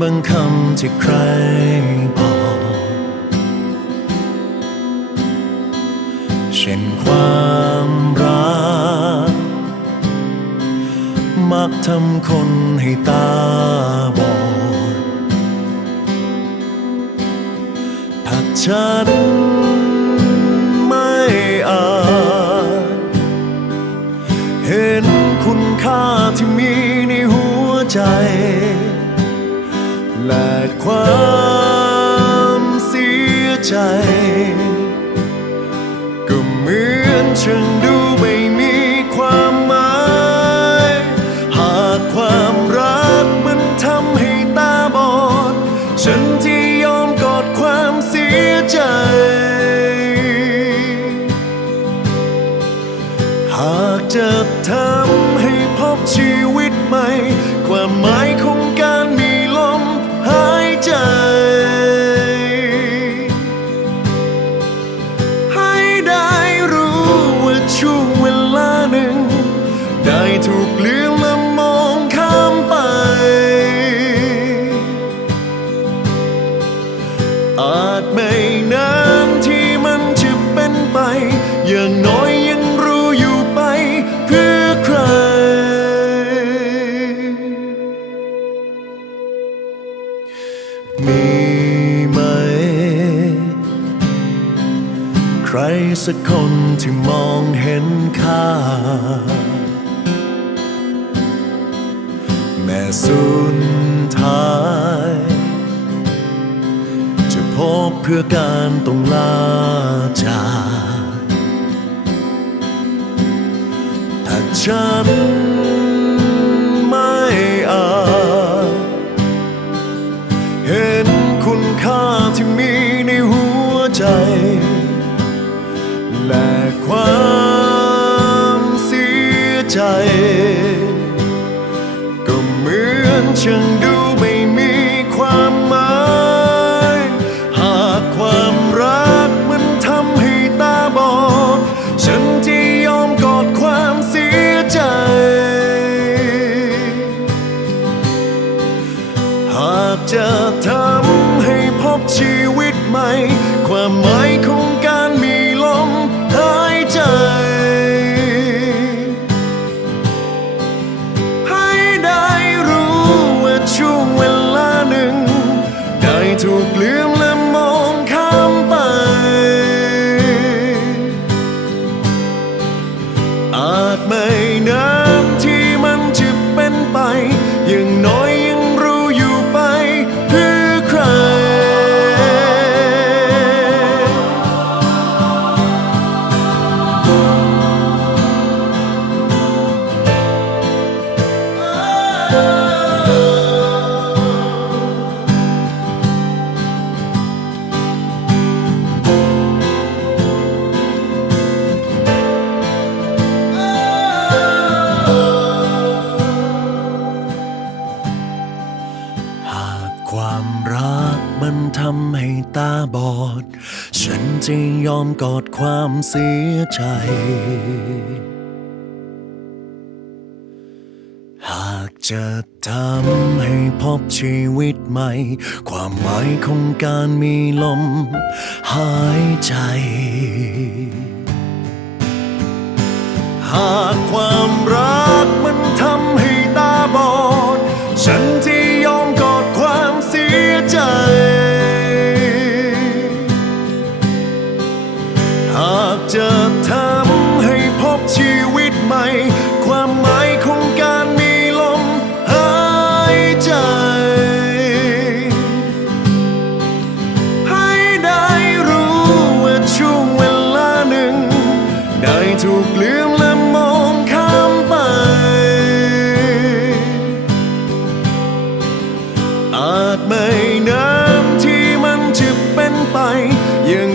บางคำที่ใครบอก เช่นความรัก มักทำคนให้ตาบอดถ้าฉัน และความเสียใจ ก็เหมือนฉันดูไม่มีความหมาย หากความรักมันทำให้ตาบอด ฉันที่ยอมกอดความเสียใจ หากจะทำให้พบชีวิตใหม่ ความหมายของ ได้ถูกเลือนและมองข้ามไป อาจไม่นานที่มันจะเป็นไป อย่างน้อยยังรู้อยู่ไปเพื่อใคร มีไหม ใครสักคนที่มองเห็นค่า สุดท้าย จะพบเพื่อการต้องลาจากถ้าฉันไม่อาจเห็นคุณค่าที่มีในหัวใจ และความเสียใจ ฉันดูไม่มีความหมาย หากความรักมันทำให้ตาบอด ฉันที่ยอมกอดความเสียใจ หากจะทำให้พบชีวิตใหม่ ความหมายของ ความรักมันทำให้ตาบอด ฉันจะยอมกอดความเสียใจ หากจะทำให้พบชีวิตใหม่ ความหมายของการมีลมหายใจ หากความรักมันทำให้ตาบอด ฉันที ใจ หากจะทำให้พบชีวิตใหม่ ความหมายของการมีลมหายใจ ให้ได้รู้ว่าช่วงเวลาหนึ่ง ได้ถูกลืม น้ำที่มันจะเป็นไปยัง